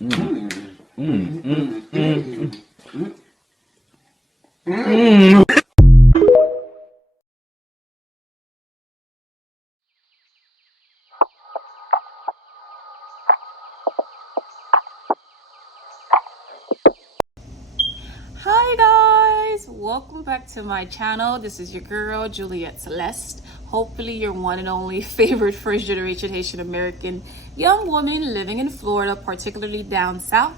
Hi guys, welcome back to my channel. This is your girl Juliette Celeste. Hopefully your one and only favorite first generation Haitian American young woman living in Florida, particularly down south,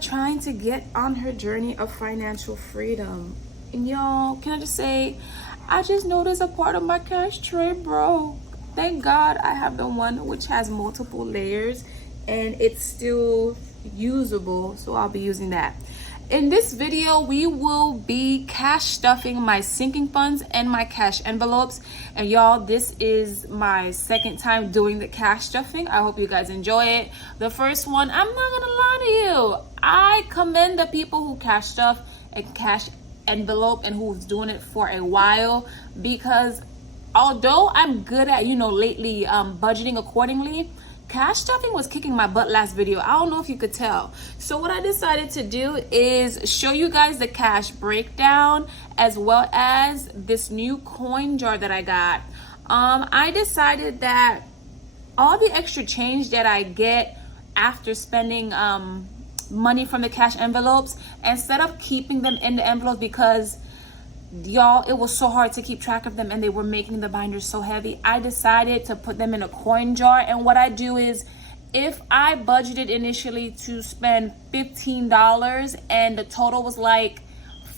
trying to get on her journey of financial freedom. And y'all, can I just say, I just noticed a part of my cash tray broke. Thank God I have the one which has multiple layers and it's still usable, so I'll be using that. In this video, we will be cash stuffing my sinking funds and my cash envelopes. And y'all, this is my second time doing the cash stuffing. I hope you guys enjoy it. The first one, I'm not gonna lie to you, I commend the people who cash stuff and cash envelope and who's doing it for a while, because although I'm good at, lately budgeting accordingly, cash stuffing was kicking my butt last video. I don't know if you could tell. So what I decided to do is show you guys the cash breakdown as well as this new coin jar that I got. I decided that all the extra change that I get after spending money from the cash envelopes, instead of keeping them in the envelopes, because y'all, it was so hard to keep track of them and they were making the binders so heavy, I decided to put them in a coin jar. And what I do is, if I budgeted initially to spend $15 and the total was like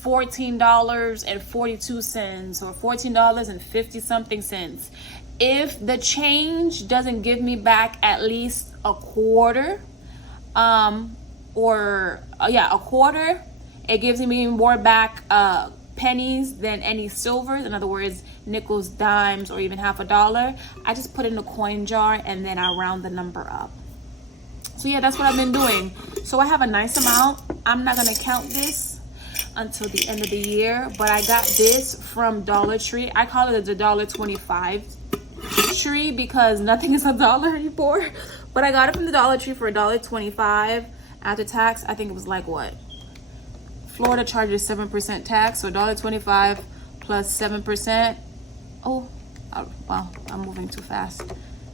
$14.42 or $14.50 something cents, if the change doesn't give me back at least a quarter, a quarter, it gives me more back pennies than any silvers, in other words nickels, dimes, or even half a dollar. I just put it in a coin jar and then I round the number up. So yeah, that's what I've been doing. So I have a nice amount. I'm not gonna count this until the end of the year, but I got this from Dollar Tree. I call it the $1.25 tree because nothing is $1 anymore, but I got it from the Dollar Tree for $1.25 after tax. I think it was like, what, Florida charges 7% tax, so $1.25 plus 7%. Oh, wow, I'm moving too fast.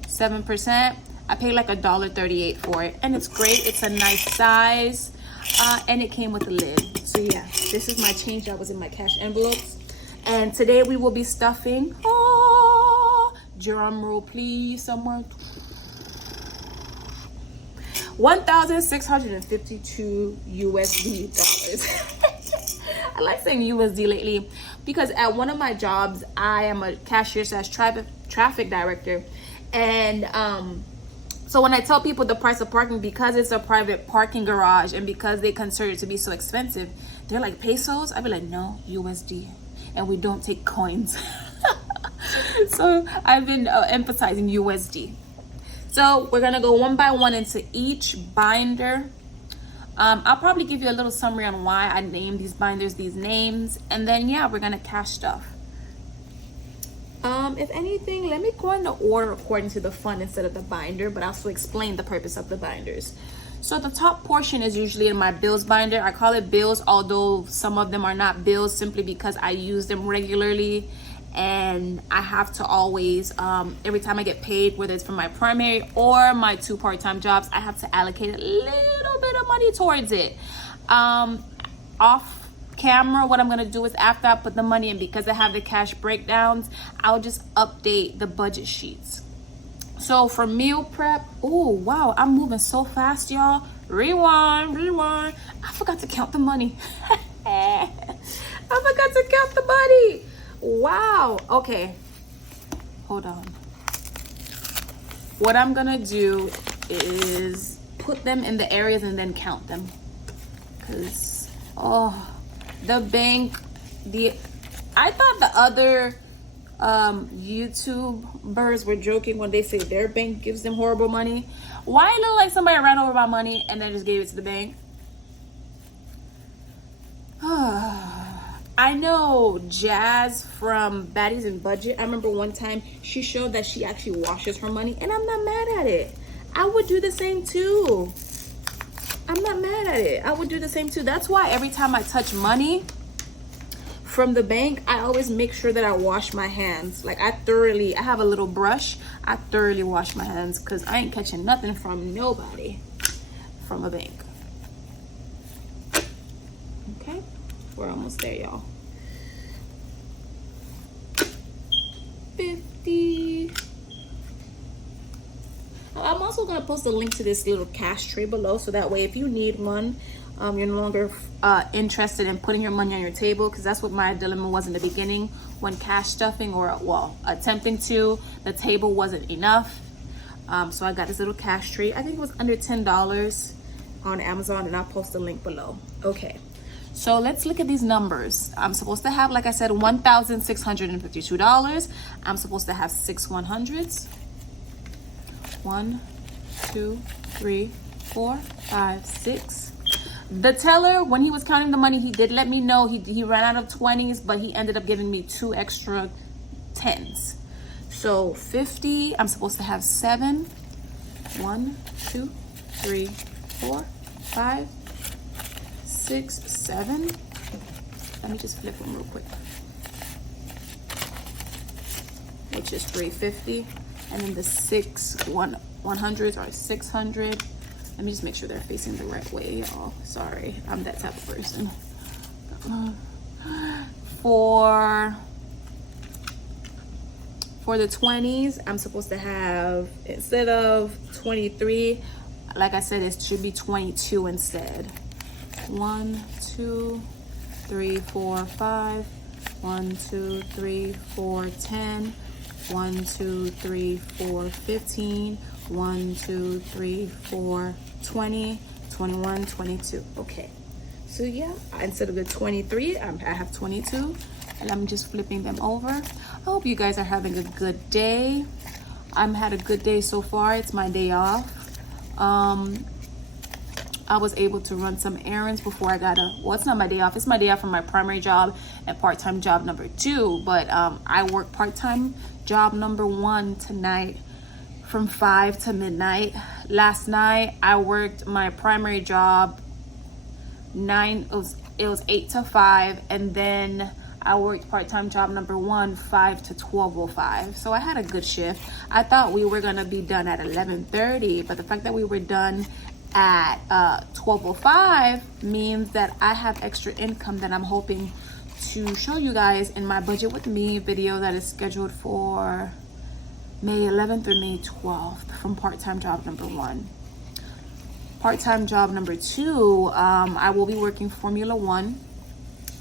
7%. I paid like $1.38 for it, and it's great. It's a nice size, and it came with a lid. So yeah, this is my change that was in my cash envelopes. And today we will be stuffing. Drum roll, please, someone. $1,652 USD dollars. I like saying USD lately because at one of my jobs, I am a cashier / traffic director. And so when I tell people the price of parking, because it's a private parking garage and because they consider it to be so expensive, they're like, pesos? I'd be like, no, USD. And we don't take coins. So I've been emphasizing USD. So we're gonna go one by one into each binder. I'll probably give you a little summary on why I named these binders these names, and then yeah, we're gonna cash stuff. If anything, let me go in the order according to the fund instead of the binder, but I'll also explain the purpose of the binders. So the top portion is usually in my bills binder. I call it bills, although some of them are not bills, simply because I use them regularly. And I have to always, every time I get paid, whether it's from my primary or my 2 part-time jobs, I have to allocate a little bit of money towards it. Off camera, what I'm gonna do is after I put the money in, because I have the cash breakdowns, I'll just update the budget sheets. So for meal prep, oh wow, I'm moving so fast, y'all. Rewind. I forgot to count the money. I forgot to count the money. Wow. Okay, hold on. What I'm gonna do is put them in the areas and then count them, because the bank, I thought the other YouTubers were joking when they say their bank gives them horrible money. Why it look like somebody ran over my money and then just gave it to the bank? I know Jazz from Baddies and Budget. I remember one time she showed that she actually washes her money, and I'm not mad at it. I would do the same too. I'm not mad at it. I would do the same too. That's why every time I touch money from the bank, I always make sure that I wash my hands. Like I have a little brush. I thoroughly wash my hands because I ain't catching nothing from nobody from a bank. Okay, we're almost there, y'all. 50. I'm also going to post a link to this little cash tray below, so that way if you need one, you're no longer interested in putting your money on your table, because that's what my dilemma was in the beginning when cash stuffing, or well, attempting to, the table wasn't enough. So I got this little cash tray. I think it was under $10 on Amazon, and I'll post a link below. Okay, so let's look at these numbers. I'm supposed to have, like I said, $1,652. I'm supposed to have 6 100s. 1, 2, 3, 4, 5, 6. The teller, when he was counting the money, he did let me know he ran out of 20s, but he ended up giving me 2 extra 10s. So 50, I'm supposed to have 7. 1, 2, 3, 4, 5, 6, 7. Let me just flip them real quick. Which is 350. And then the 6 100s are 600. Let me just make sure they're facing the right way, y'all. Sorry, I'm that type of person. For the 20s, I'm supposed to have, instead of 23, like I said, it should be 22 instead. 1, 2, 3, 4, 5. 1, 2, 3, 4, 10. 1, 2, 3, 4, 15. 1, 2, 3, 4, 20, 21, 22. Okay, so yeah, instead of the 23, I have 22, and I'm just flipping them over. I hope you guys are having a good day. I've had a good day so far. It's my day off. I was able to run some errands before I got well, it's not my day off. It's my day off from my primary job and part-time job number 2. But I work part-time job number 1 tonight from 5 to midnight. Last night I worked my primary job it was 8 to 5, and then I worked part-time job number 1 5 to 12:05. So I had a good shift. I thought we were gonna be done at 11:30, but the fact that we were done at 12:05 means that I have extra income that I'm hoping to show you guys in my budget with me video that is scheduled for May 11th or May 12th from part-time job number 1. Part-time job number 2, I will be working Formula 1,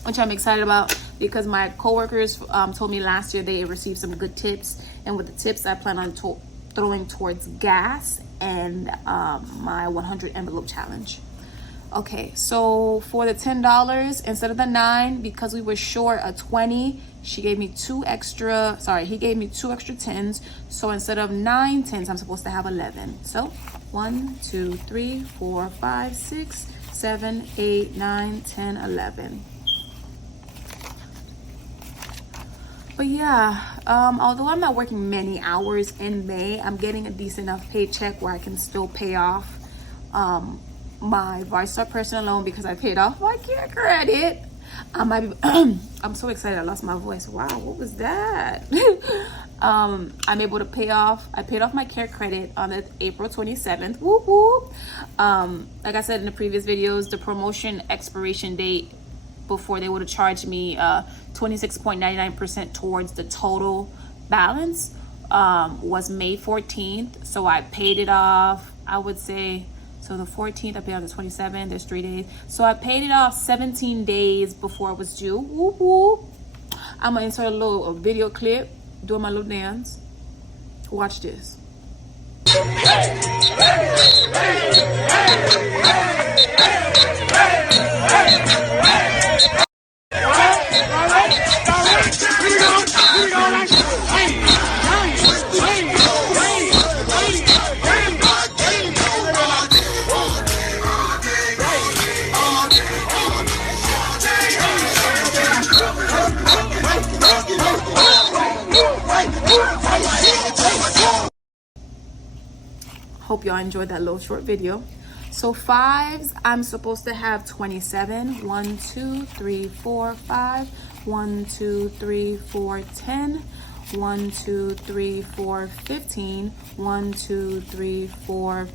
which I'm excited about because my coworkers told me last year they received some good tips, and with the tips I plan on throwing towards gas and my 100 envelope challenge. Okay, so for the $10, instead of the 9, because we were short a 20, he gave me 2 extra 10s. So instead of 9 10s, I'm supposed to have 11. So 1, 2, 3, 4, 5, 6, 7, 8, 9, 10, 11. But yeah, although I'm not working many hours in May, I'm getting a decent enough paycheck where I can still pay off my VyStar personal loan because I paid off my care credit. I'm so excited. I lost my voice. Wow, what was that? I'm able to I paid off my care credit on the April 27th. Whoop whoop. Like I said in the previous videos, the promotion expiration date before they would have charged me 26.99% towards the total balance was May 14th. So I paid it off, I would say. So the 14th, I paid on the 27th, there's 3 days. So I paid it off 17 days before it was due. Whoop, whoop. I'm gonna insert a video clip, doing my little dance. Watch this. Hope y'all enjoyed that little short video. So fives, I'm supposed to have 27. 1, 2, 3, 4, 5. 1, 2, 3, 4, 10. 1, 2, 3, 4, 15. 1, 2, 3, 4,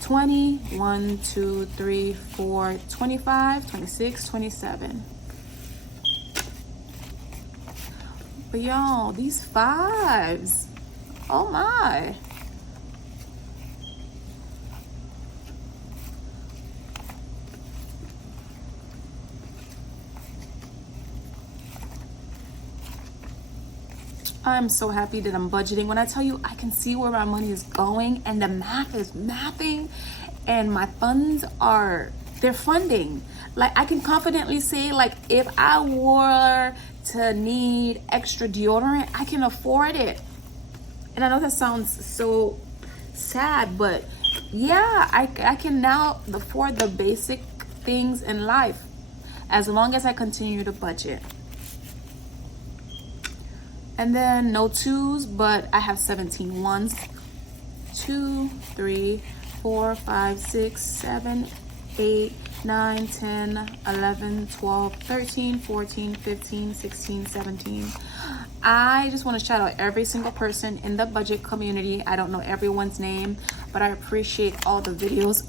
20. 1, 2, 3, 4, 25, 26, 27. But y'all, these fives, oh my. I'm so happy that I'm budgeting. When I tell you I can see where my money is going and the math is mathing and my funds are, they're funding. Like I can confidently say, like if I were to need extra deodorant, I can afford it. And I know that sounds so sad, but yeah, I can now afford the basic things in life as long as I continue to budget. And then no twos, but I have 17 ones. 2, 3, 4, 5, 6, 7, 8, 9, 10, 11, 12, 13, 14, 15, 16, 17. I just want to shout out every single person in the budget community. I don't know everyone's name, but I appreciate all the videos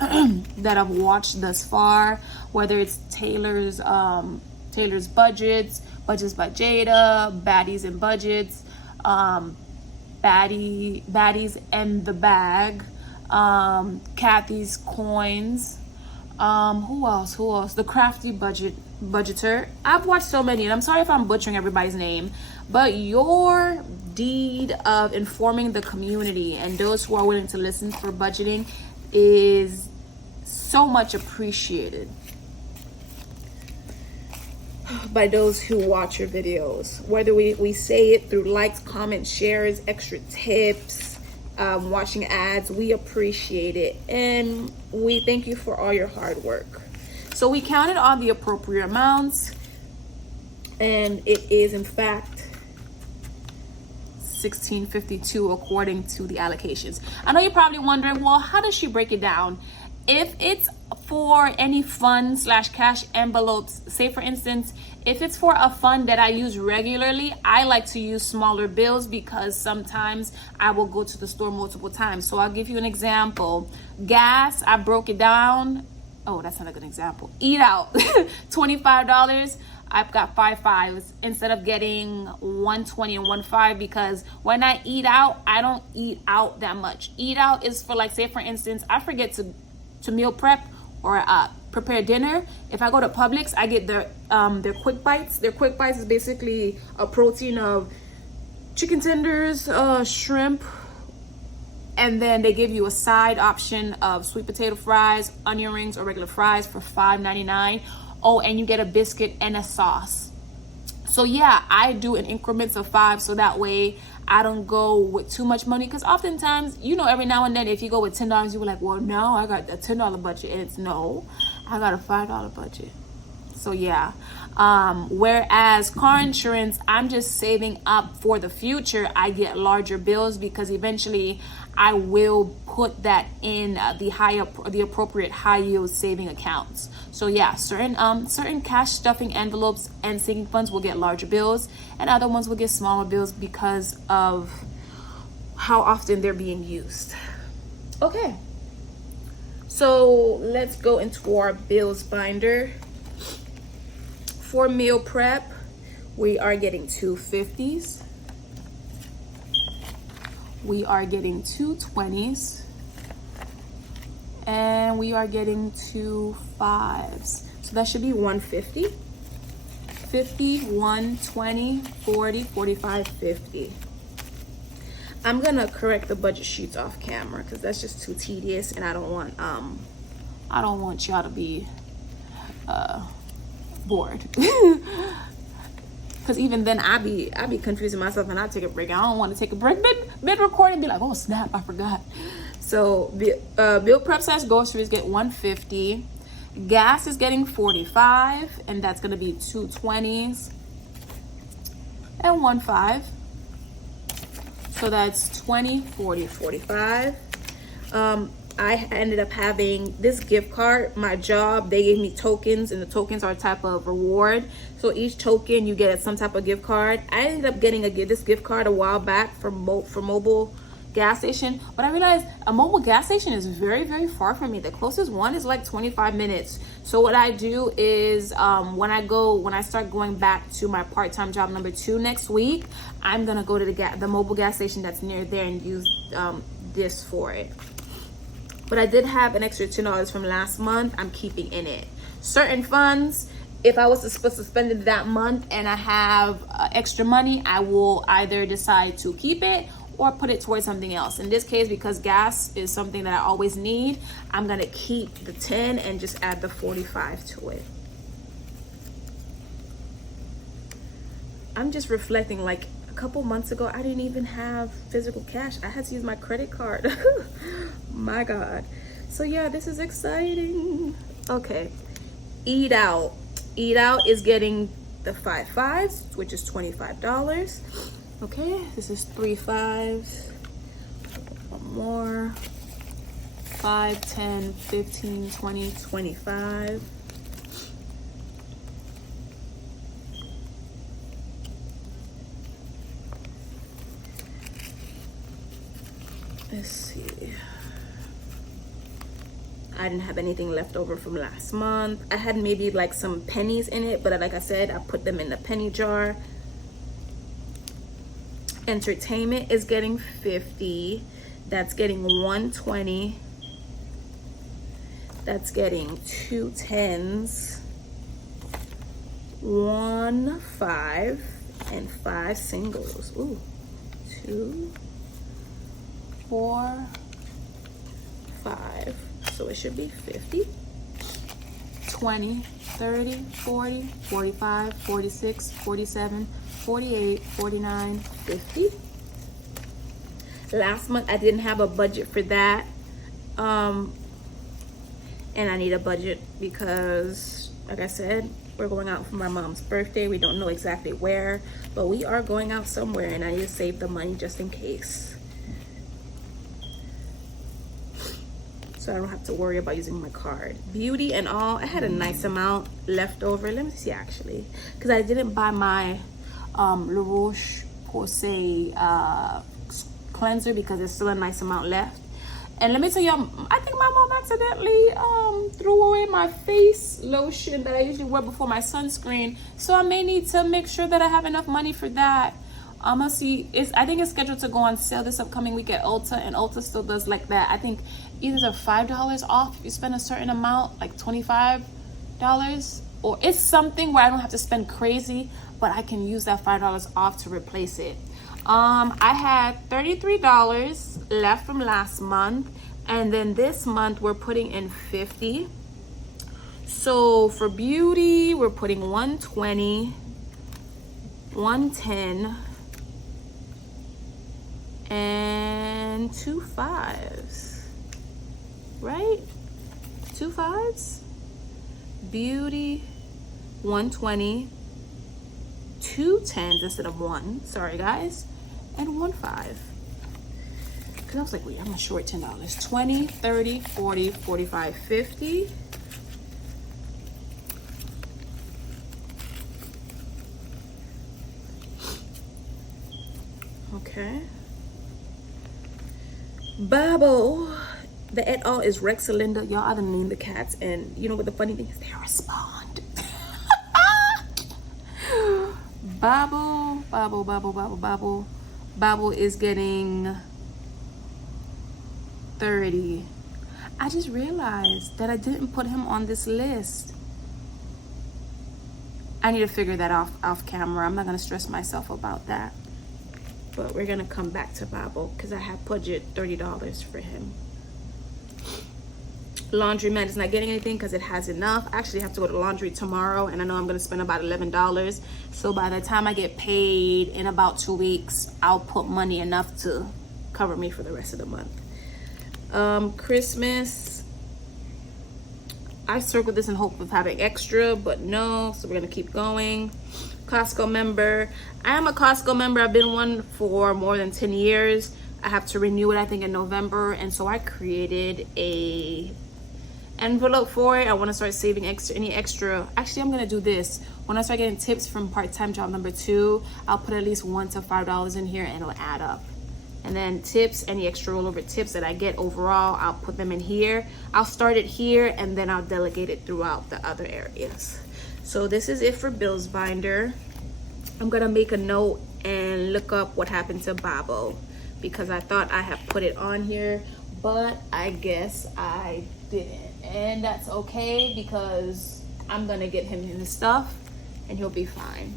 that I've watched thus far, whether it's Taylor's budgets by Jada, Baddies and Budgets, Baddies and the Bag, Kathy's Coins, who else? The Crafty Budgeter. I've watched so many, and I'm sorry if I'm butchering everybody's name, but your deed of informing the community and those who are willing to listen for budgeting is so much appreciated by those who watch your videos, whether we say it through likes, comments, shares, extra tips, watching ads. We appreciate it, and we thank you for all your hard work. So we counted all the appropriate amounts, and it is in fact $1,652 according to the allocations. I know you're probably wondering, well, how does she break it down? If it's for any fund / cash envelopes, say for instance, if it's for a fund that I use regularly, I like to use smaller bills because sometimes I will go to the store multiple times. So I'll give you an example. Gas, I broke it down. Oh, that's not a good example. Eat out, $25. I've got 5 fives instead of getting 120 and 1.5, because when I eat out, I don't eat out that much. Eat out is for, like, say for instance, I forget to meal prep or prepare dinner. If I go to Publix, I get their quick bites. Their quick bites is basically a protein of chicken tenders, shrimp, and then they give you a side option of sweet potato fries, onion rings, or regular fries for $5.99. Oh, and you get a biscuit and a sauce. So yeah, I do in increments of 5, so that way I don't go with too much money, because oftentimes, you know, every now and then if you go with $10, you were like, well, now I got a $10 budget, and it's no, I got a $5 budget. So yeah, whereas car insurance, I'm just saving up for the future. I get larger bills because eventually I will put that in the appropriate high yield saving accounts. So yeah, certain cash stuffing envelopes and sinking funds will get larger bills, and other ones will get smaller bills because of how often they're being used. Okay, so let's go into our bills binder. For meal prep, we are getting 2 50s. We are getting 2 20s. And we are getting 2 5s. So that should be 150. 50, 120, 40, 45, 50. I'm gonna correct the budget sheets off camera because that's just too tedious, and I don't want y'all to be bored. Because even then I be confusing myself, and I take a break. I don't want to take a break mid recording and be like, oh snap, I forgot. So meal prep / groceries get 150. Gas is getting 45, and that's gonna be 2 20s and 1 5. So that's 20, 40, 45. I ended up having this gift card. My job, they gave me tokens, and the tokens are a type of reward. So each token you get some type of gift card. I ended up getting this gift card a while back for mobile gas station, but I realized a mobile gas station is very, very far from me. The closest one is like 25 minutes. So what I do is when I start going back to my part-time job number 2 next week, I'm gonna go to the mobile gas station that's near there and use this for it. But I did have an extra $10 from last month. I'm keeping in it. Certain funds, if I was supposed to spend it that month and I have extra money, I will either decide to keep it or put it towards something else. In this case, because gas is something that I always need, I'm gonna keep the 10 and just add the 45 to it. I'm just reflecting, like a couple months ago, I didn't even have physical cash. I had to use my credit card. My God. So yeah, this is exciting. Okay, Eat Out. Eat Out is getting the 5 5s, which is $25. Okay, this is 3 5s, one more, 5, 10, 15, 20, 25. Let's see. I didn't have anything left over from last month. I had maybe like some pennies in it, but like I said, I put them in the penny jar. Entertainment is getting 50. That's getting 120. That's getting 2 10s, 1 5, and 5 singles. Ooh, 2, 4, 5. So it should be 50, 20, 30, 40, 45, 46, 47, 48, 49, 50. Last month I didn't have a budget for that, and I need a budget because, like I said, we're going out for my mom's birthday. We don't know exactly where, but we are going out somewhere, and I need to save the money just in case, so I don't have to worry about using my card. Beauty and all, I had a nice amount left over. Let me see, actually, because I didn't buy my La Roche-Posay cleanser because there's still a nice amount left. And let me tell y'all, I think my mom accidentally threw away my face lotion that I usually wear before my sunscreen, so I may need to make sure that I have enough money for that. I'm gonna see. I think it's scheduled to go on sale this upcoming week at Ulta, and Ulta still does like that. I think either they're $5 off if you spend a certain amount, like $25, or it's something where I don't have to spend crazy, but I can use that $5 off to replace it. I had $33 left from last month, and then this month we're putting in 50. So for beauty, we're putting 120, 110, and 2 5s, right? 2 5s. Beauty, 120, 2 10s instead of 1. Sorry guys, and 1 5. Because I was like, wait, I'm gonna short $10. 20, 30, 40, 45, 50. Okay. Babo, the et al is Rex and Linda. Y'all, I done named the cats, and you know what the funny thing is? They respond. Babo is getting 30. I just realized that I didn't put him on this list. I need to figure that off camera. I'm not gonna stress myself about that. But we're gonna come back to Babo because I have budget $30 for him. Laundromat is not getting anything because it has enough. I actually have to go to laundry tomorrow, and I know I'm gonna spend about $11. So by the time I get paid in about 2 weeks, I'll put money enough to cover me for the rest of the month. Christmas, I circled this in hope of having extra, but no, so we're gonna keep going. Costco member. I am a Costco member. I've been one for more than 10 years. I have to renew it, I think, in November. And so I created a envelope for it. I want to start saving any extra. Actually, I'm gonna do this. When I start getting tips from part-time job number 2, I'll put at least $1 to $5 in here, and it'll add up. And then tips, any extra rollover tips that I get overall, I'll put them in here. I'll start it here, and then I'll delegate it throughout the other areas. So this is it for bills binder. I'm gonna make a note and look up what happened to Babo, because I thought I had put it on here, but I guess I didn't. And that's okay, because I'm gonna get him his stuff and he'll be fine.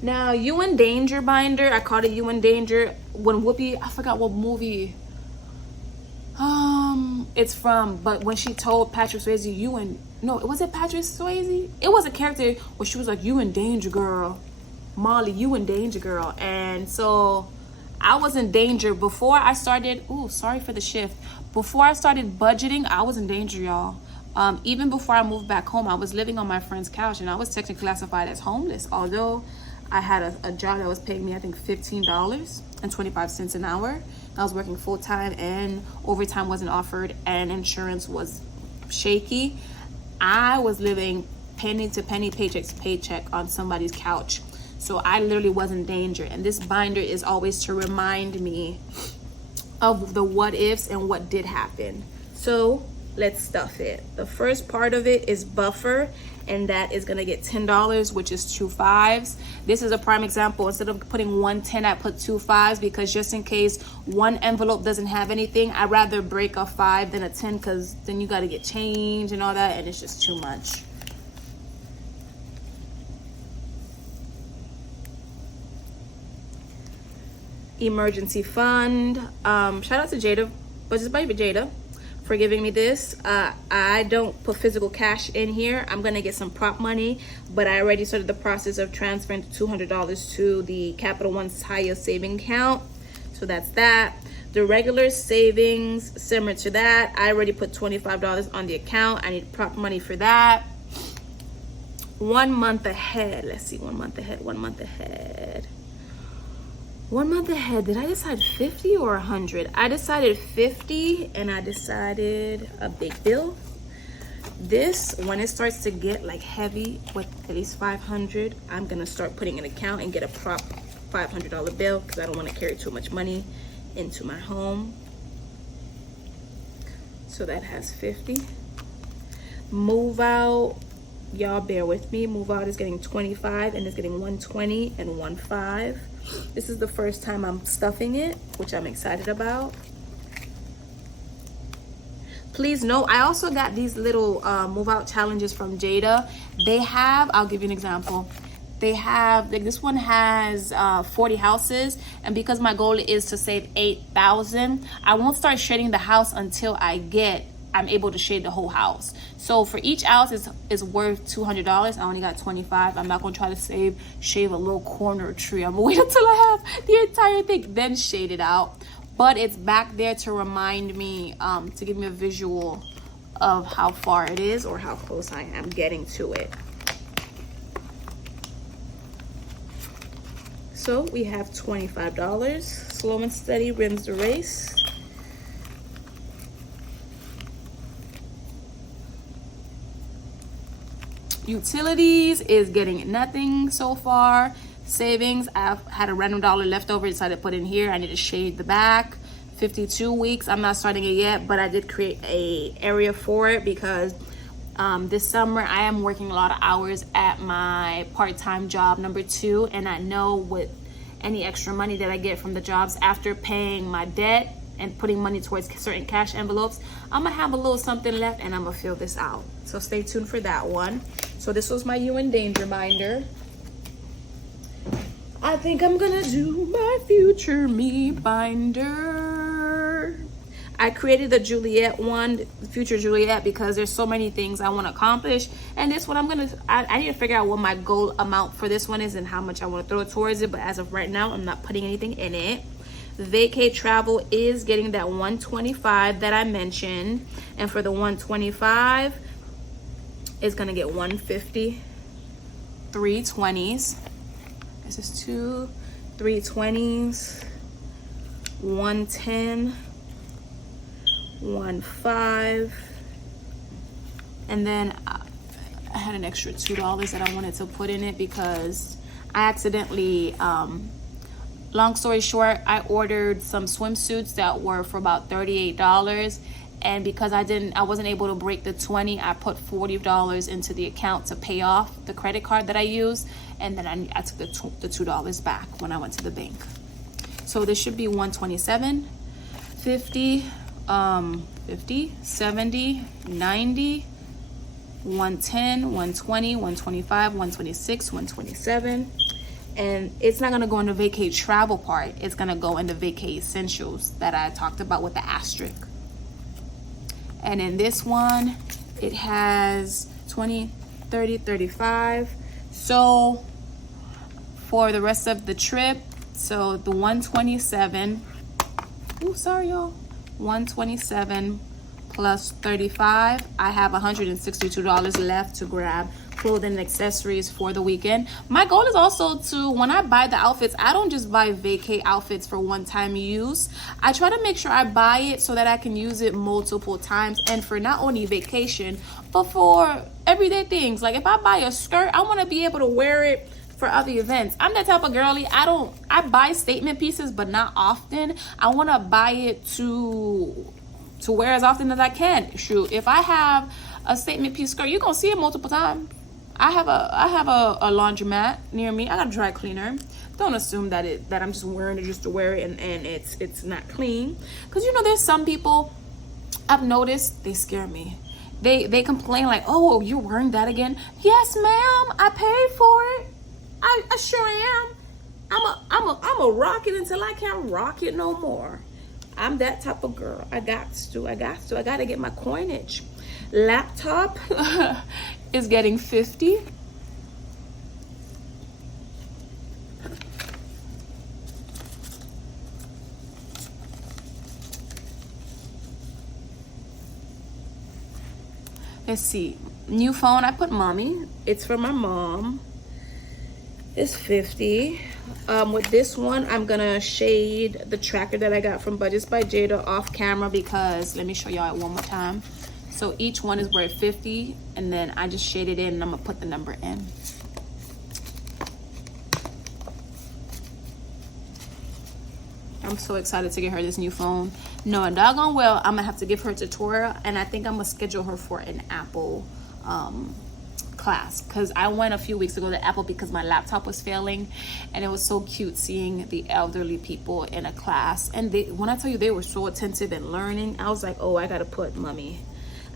Now, You in Danger binder, I called it You in Danger. When Whoopi, I forgot what movie it's from, but when she told Patrick Swayze, was it Patrick Swayze? It was a character where she was like, "You in danger, girl. Molly, you in danger, girl." And so I was in danger before I started. Ooh, sorry for the shift. Before I started budgeting, I was in danger, y'all. Even before I moved back home, I was living on my friend's couch, and I was technically classified as homeless, although I had a job that was paying me, I think, $15.25 an hour. I was working full-time, and overtime wasn't offered, and insurance was shaky. I was living penny to penny, paycheck to paycheck on somebody's couch. So I literally was in danger. And this binder is always to remind me of the what ifs and what did happen. So let's stuff it. The first part of it is buffer, and that is gonna get $10, which is 2 5s. This is a prime example. Instead of putting 1 10, I put 2 5s, because just in case one envelope doesn't have anything, I'd rather break a 5 than a 10, because then you got to get change and all that, and it's just too much. Emergency fund. Shout out to Jada, but just baby Jada, for giving me this. I don't put physical cash in here. I'm gonna get some prop money, but I already started the process of transferring $200 to the Capital One's highest saving account. So that's that. The regular savings, similar to that, I already put $25 on the account. I need prop money for that. 1 month ahead. Let's see, 1 month ahead. 1 month ahead. 1 month ahead. Did I decide 50 or 100? I decided 50, and I decided a big bill. This, when it starts to get like heavy with at least 500, I'm gonna start putting an account and get a prop $500 bill, because I don't want to carry too much money into my home. So that has 50. Move out, y'all bear with me. Move out is getting 25, and it's getting 120 and 1.5. This is the first time I'm stuffing it, which I'm excited about. Please note, I also got these little move out challenges from Jada. They have, I'll give you an example. They have, like, this one has 40 houses, and because my goal is to save 8,000, I won't start shading the house until I'm able to shade the whole house. So for each house is worth $200. I only got 25. I'm not gonna try to shave a little corner tree. I'm gonna wait until I have the entire thing, then shade it out. But it's back there to remind me, to give me a visual of how far it is or how close I am getting to it. So we have $25. Slow and steady wins the race. Utilities is getting nothing so far. Savings, I've had a random dollar left over, decided to put in here. I need to shade the back. 52 weeks, I'm not starting it yet, but I did create a area for it, because this summer I am working a lot of hours at my part-time job number 2, and I know with any extra money that I get from the jobs after paying my debt and putting money towards certain cash envelopes, I'm gonna have a little something left, and I'm gonna fill this out. So stay tuned for that one. So this was my You in Danger binder. I think I'm gonna do my Future Me binder. I created the Juliet one, Future Juliet, because there's so many things I want to accomplish. And this one, I need to figure out what my goal amount for this one is and how much I want to throw towards it. But as of right now, I'm not putting anything in it. Vacate Travel is getting that 125 that I mentioned. And for the 125, it's going to get 150, 320s. This is 2 320s. 110, 15, and then I had an extra $2 that I wanted to put in it because I accidentally, long story short, I ordered some swimsuits that were for about $38, and because I wasn't able to break the 20, I put $40 into the account to pay off the credit card that I used, and then I took the $2 back when I went to the bank. So this should be 127, 50, 70, 90, 110, 120, 125, 126, 127. And it's not gonna go in the vacay travel part. It's gonna go in the vacay essentials that I talked about with the asterisk. And in this one, it has 20, 30, 35. So for the rest of the trip, so the 127, oh, sorry, y'all. 127 plus 35, I have $162 left to grab clothing and accessories for the weekend. My goal is also to, when I buy the outfits, I don't just buy vacay outfits for one-time use. I try to make sure I buy it so that I can use it multiple times, and for not only vacation, but for everyday things. Like if I buy a skirt, I want to be able to wear it for other events. I'm that type of girly. I buy statement pieces, but not often. I want to buy it to wear as often as I can. Shoot, if I have a statement piece skirt, you're gonna see it multiple times. I have a laundromat near me. I got a dry cleaner. Don't assume that I'm just wearing it just to wear it and it's not clean. Cause you know, there's some people I've noticed, they scare me. They complain like, oh, you're wearing that again? Yes, ma'am, I paid for it. I sure am. I'm a rock it until I can't rock it no more. I'm that type of girl. I gotta get my coinage. Laptop is getting 50. Let's see. New phone, I put mommy. It's for my mom. It's 50. With this one, I'm gonna shade the tracker that I got from Budgets by Jada off camera because let me show y'all it one more time. So each one is worth 50, and then I just shade it in and I'm gonna put the number in. I'm so excited to get her this new phone. Knowing doggone well, I'm gonna have to give her a tutorial, and I think I'm gonna schedule her for an Apple class, because I went a few weeks ago to Apple because my laptop was failing, and it was so cute seeing the elderly people in a class. And when I tell you they were so attentive and learning, I was like, oh, I gotta put mommy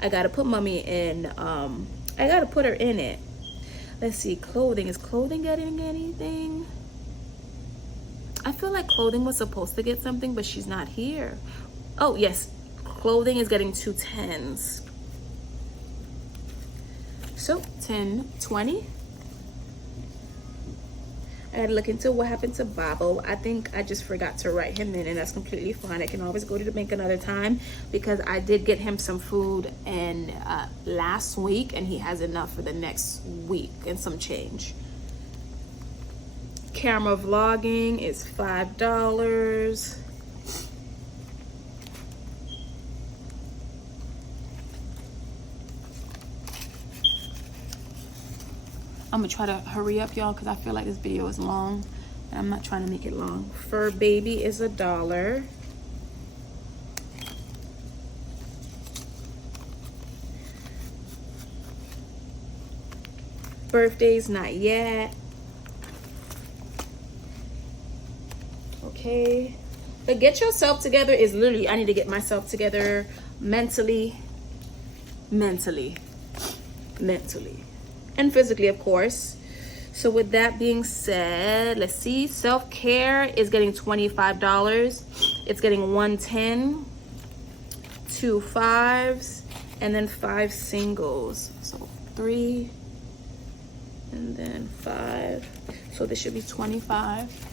in, I gotta put her in it. Let's see, clothing. Is clothing getting anything? I feel like clothing was supposed to get something, but she's not here. Oh yes, clothing is getting 2 10s. So 10, 20. I had to look into what happened to Babo. I think I just forgot to write him in, and that's completely fine. I can always go to the bank another time because I did get him some food in last week, and he has enough for the next week and some change. Camera vlogging is $5. I'm gonna try to hurry up, y'all, because I feel like this video is long and I'm not trying to make it long. Fur baby is $1. Birthdays, not yet. Okay. But get yourself together is literally, I need to get myself together mentally, and physically, of course. So with that being said, let's see, self-care is getting $25. It's getting 110, 2 5s, and then 5 singles. So 3 and then 5. So this should be 25.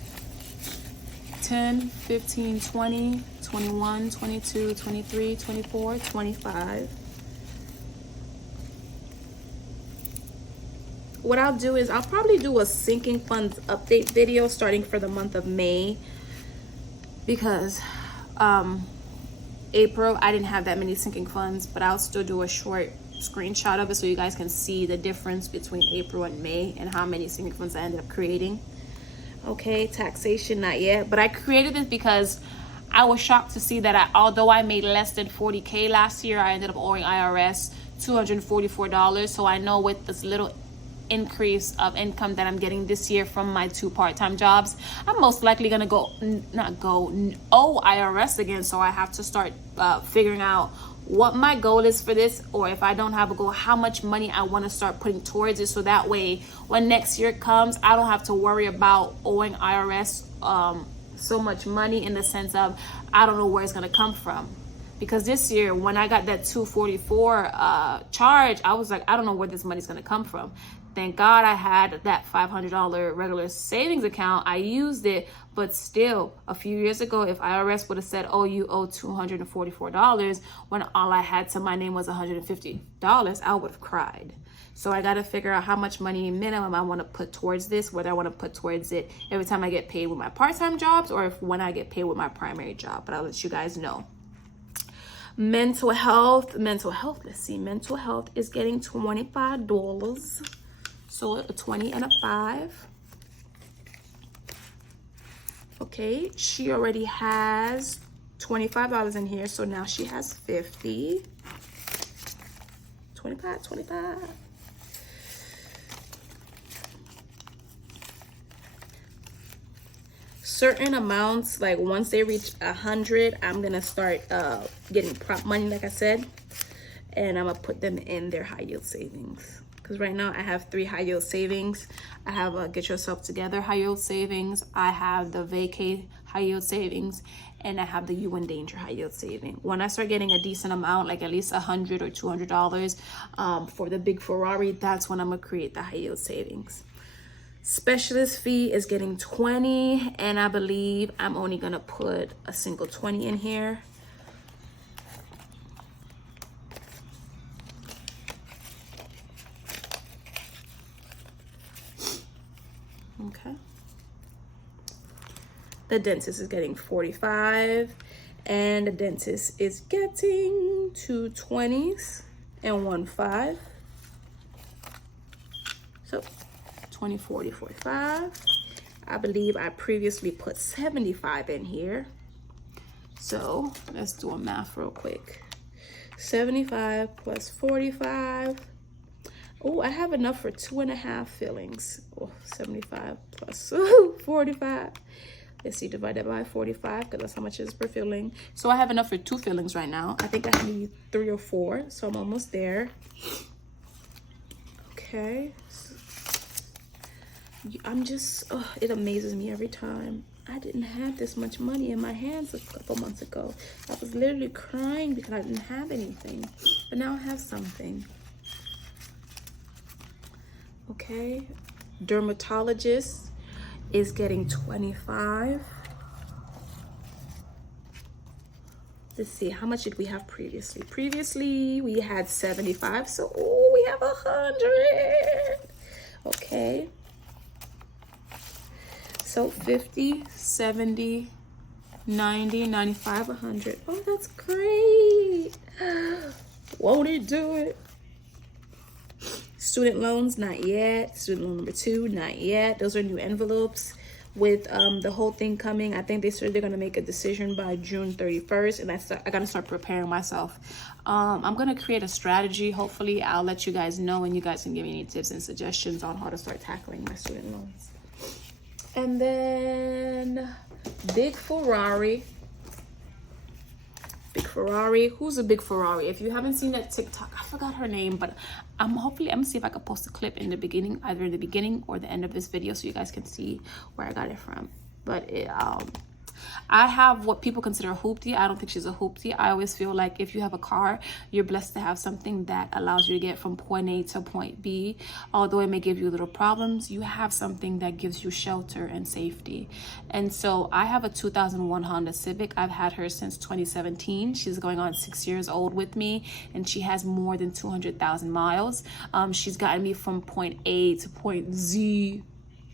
10, 15, 20, 21, 22, 23, 24, 25. What I'll do is I'll probably do a sinking funds update video starting for the month of May, because April, I didn't have that many sinking funds, but I'll still do a short screenshot of it so you guys can see the difference between April and May and how many sinking funds I ended up creating. Okay, taxation, not yet, but I created this because I was shocked to see that although I made less than 40K last year, I ended up owing IRS $244. So I know with this little increase of income that I'm getting this year from my 2 part-time jobs, I'm most likely gonna owe IRS again. So I have to start figuring out what my goal is for this, or if I don't have a goal, how much money I want to start putting towards it, so that way when next year comes, I don't have to worry about owing IRS so much money, in the sense of I don't know where it's going to come from. Because this year when I got that 244 charge, I was like, I don't know where this money's going to come from. Thank God I had that $500 regular savings account. I used it, but still, a few years ago, if IRS would have said, oh, you owe $244 when all I had to my name was $150, I would have cried. So I got to figure out how much money minimum I want to put towards this, whether I want to put towards it every time I get paid with my part-time jobs, or when I get paid with my primary job. But I'll let you guys know. Mental health, let's see, mental health is getting $25. So a 20 and a 5. Okay, she already has $25 in here, so now she has 50. 25. Certain amounts, like once they reach 100, I'm gonna start getting prop money, like I said, and I'm gonna put them in their high yield savings. Because right now I have 3 high yield savings. I have a Get Yourself Together high yield savings, I have the Vacay high yield savings, and I have the You in Danger high yield saving. When I start getting a decent amount, like at least $100 or $200 for the big Ferrari, that's when I'm gonna create the high yield savings. Specialist fee is getting 20, and I believe I'm only gonna put a single 20 in here. Okay. The dentist is getting 45, and the dentist is getting 2 20s and 1 5. So 20, 40, 45. I believe I previously put 75 in here. So let's do a math real quick. 75 plus 45. Oh, I have enough for 2.5 fillings. Oh, 75 plus 45. Let's see, divided by 45, because that's how much it is per filling. So I have enough for 2 fillings right now. I think I need 3 or 4, so I'm almost there. Okay. I'm just, it amazes me every time. I didn't have this much money in my hands a couple months ago. I was literally crying because I didn't have anything. But now I have something. Okay. Dermatologist is getting 25. Let's see, how much did we have previously? Previously, we had 75. So, we have 100. Okay. So 50, 70, 90, 95, 100. Oh, that's great. Won't it do it? Student loans, not yet. Student loan number 2, not yet. Those are new envelopes with the whole thing coming. I think they said they're going to make a decision by June 31st, and I got to start preparing myself. I'm going to create a strategy. Hopefully, I'll let you guys know, and you guys can give me any tips and suggestions on how to start tackling my student loans. And then Big Ferrari. Big Ferrari. Who's a Big Ferrari? If you haven't seen that TikTok, I forgot her name, but I'm gonna see if I can post a clip in the beginning, either in the beginning or the end of this video, so you guys can see where I got it from. But I have what people consider a hoopty. I don't think she's a hoopty. I always feel like if you have a car, you're blessed to have something that allows you to get from point A to point B. Although it may give you little problems, you have something that gives you shelter and safety. And so I have a 2001 Honda Civic. I've had her since 2017. She's going on 6 years old with me, and she has more than 200,000 miles. She's gotten me from point A to point Z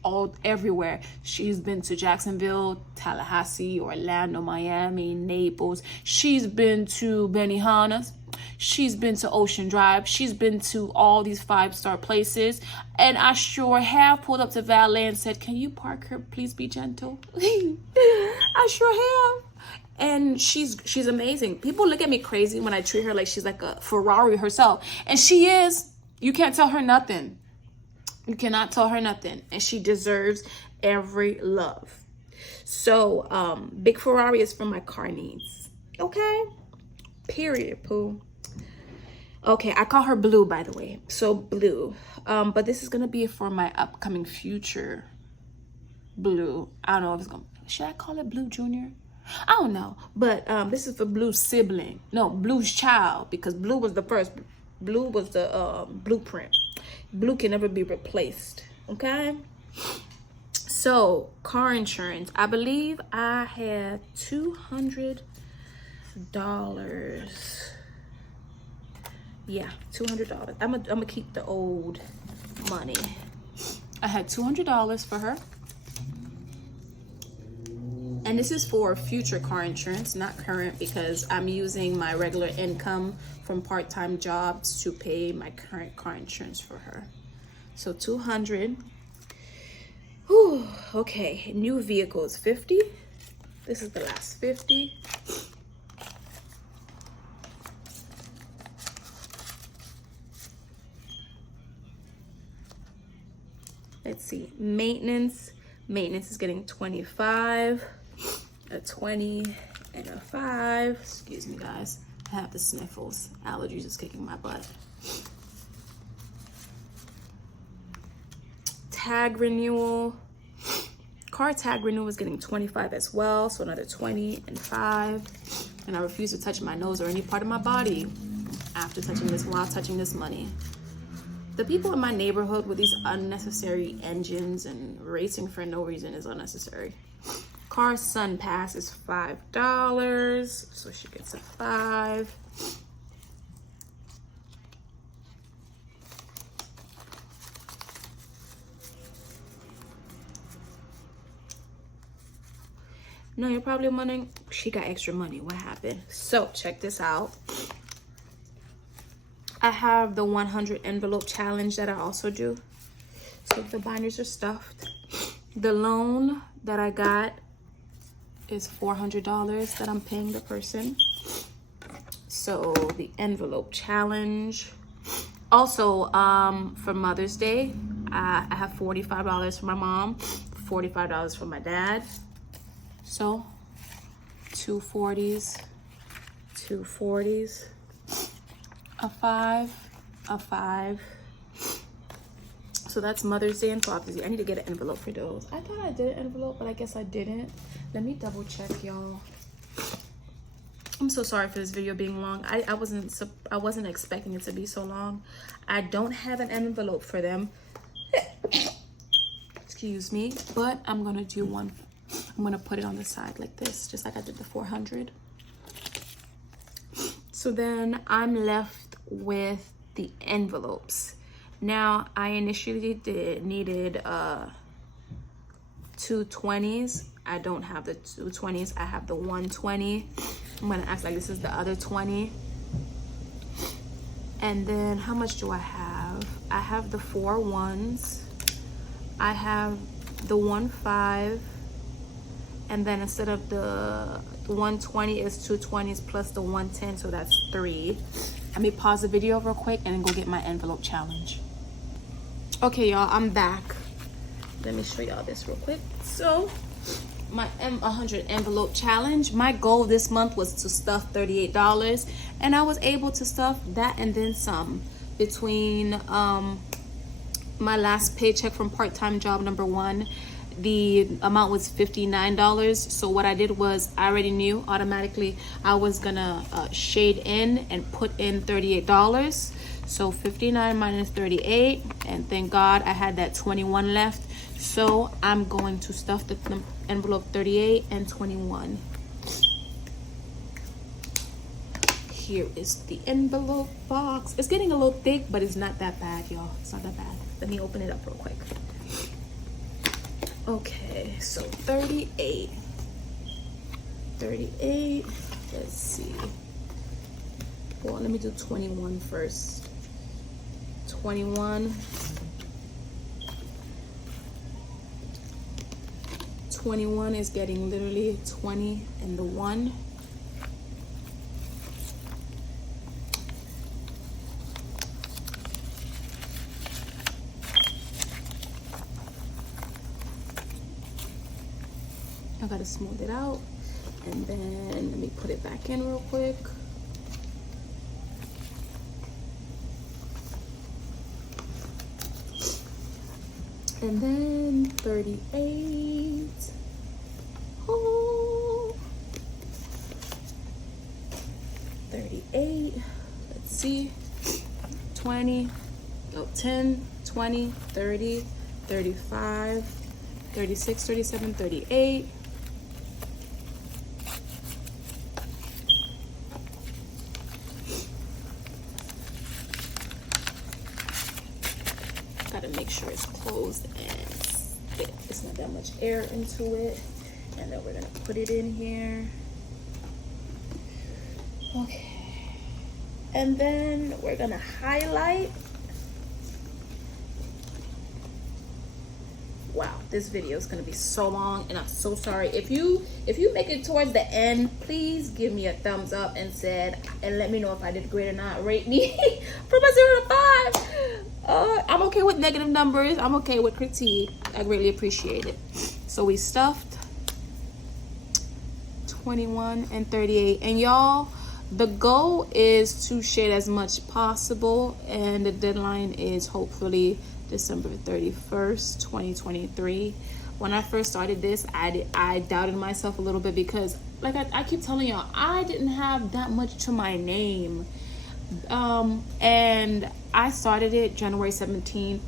all everywhere. She's been to Jacksonville, Tallahassee, Orlando, Miami, Naples. She's been to Benihana. She's been to Ocean Drive. She's been to all these 5-star places. And I sure have pulled up to valet and said, can you park her? Please be gentle. I sure have. And she's amazing. People look at me crazy when I treat her like she's like a Ferrari herself. And she is. You can't tell her nothing. You cannot tell her nothing. And she deserves every love. So, Big Ferrari is for my car needs. Okay? Period, poo. Okay, I call her Blue, by the way. So, Blue. But this is going to be for my upcoming future Blue. I don't know if it's going to... Should I call it Blue Junior? I don't know. But this is for Blue's sibling. No, Blue's child. Because Blue was the first. Blue was the blueprint. Blue can never be replaced. Okay? So, car insurance. I believe I had $200. Yeah, $200. I'm gonna keep the old money. I had $200 for her. And this is for future car insurance, not current, because I'm using my regular income from part-time jobs to pay my current car insurance for her. So 200. Whew, okay, new vehicles, 50. This is the last 50. Let's see, maintenance. Maintenance is getting 25, a 20, and a 5. Excuse me, guys. I have the sniffles. Allergies is kicking my butt. Tag renewal. Car tag renewal is getting 25 as well. So another 20 and 5. And I refuse to touch my nose or any part of my body after touching this, while touching this money. The people in my neighborhood with these unnecessary engines and racing for no reason is unnecessary. Car sun pass is $5, so she gets a 5. No, you're probably wondering, she got extra money. What happened? So check this out. I have the 100 envelope challenge that I also do. So the binders are stuffed. The loan that I got is $400 that I'm paying the person. So the envelope challenge. Also, for Mother's Day, I have $45 for my mom, $45 for my dad. So 2 40s, 2 40s. A 5, a 5. So that's Mother's Day and Father's Day. I need to get an envelope for those. I thought I did an envelope, but I guess I didn't. Let me double check, y'all. I'm so sorry for this video being long. I wasn't expecting it to be so long. I don't have an envelope for them. Excuse me, but I'm gonna do one. I'm gonna put it on the side like this, just like I did the 400. So then I'm left with the envelopes. Now I initially needed 2 20s. I don't have the 2 20s. I have the 120. I'm gonna act like this is the other 20. And then how much do I have? I have the 4 1s. I have the 1 5. And then instead of the 120 is 2 20s plus the 110, so that's 3. Let me pause the video real quick and then go get my envelope challenge. Okay, y'all, I'm back. Let me show y'all this real quick. So my M100 envelope challenge, my goal this month was to stuff $38, and I was able to stuff that and then some between my last paycheck from part-time job number 1. The amount was $59. So what I did was, I already knew automatically I was gonna shade in and put in $38. So 59 minus 38, and thank God I had that 21 left. So I'm going to stuff the envelope 38 and 21. Here is the envelope box. It's getting a little thick, but it's not that bad, y'all. It's not that bad. Let me open it up real quick. Okay, so 38. Let's see. Well, let me do 21 first. 21. 21 is getting literally 20 and the 1. I gotta smooth it out, and then let me put it back in real quick. And then 38. Oh, 38. Let's see. 20. Oh, 10, 20, 30, 35, 36, 37, 38. Gotta make sure it's closed and it's not that much air into it. And then we're gonna put it in here. Okay. And then we're gonna highlight. Wow, this video is gonna be so long, and I'm so sorry. If you make it towards the end, please give me a thumbs up and let me know if I did great or not. Rate me from a 0 to 5. I'm okay with negative numbers. I'm okay with critique. I greatly appreciate it. So we stuffed 21 and 38, and y'all, the goal is to shade as much possible, and the deadline is hopefully December 31st, 2023. When I first started this, I doubted myself a little bit because, like I keep telling y'all, I didn't have that much to my name. And I started it January 17th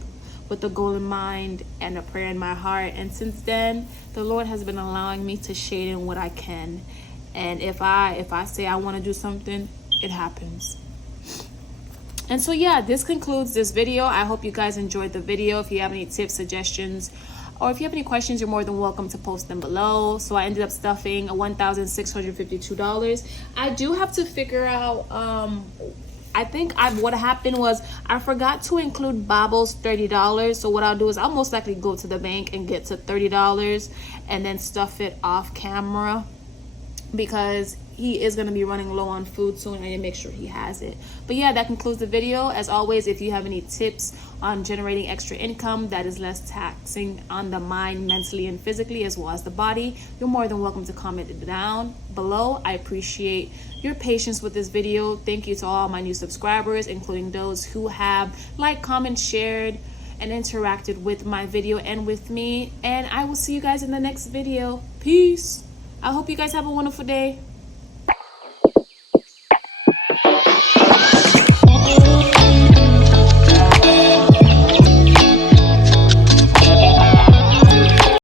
with a goal in mind and a prayer in my heart. And since then, the Lord has been allowing me to shade in what I can. And if I say I want to do something, it happens. And so yeah, this concludes this video. I hope you guys enjoyed the video. If you have any tips, suggestions, or if you have any questions, you're more than welcome to post them below. So I ended up stuffing $1,652. I do have to figure out, I think what happened was I forgot to include Bobo's $30. So what I'll do is I'll most likely go to the bank and get to $30 and then stuff it off camera, because he is going to be running low on food soon. I need to make sure he has it. But yeah, that concludes the video. As always, if you have any tips on generating extra income that is less taxing on the mind, mentally and physically, as well as the body, you're more than welcome to comment it down below. I appreciate your patience with this video. Thank you to all my new subscribers, including those who have liked, commented, shared, and interacted with my video and with me. And I will see you guys in the next video. Peace. I hope you guys have a wonderful day.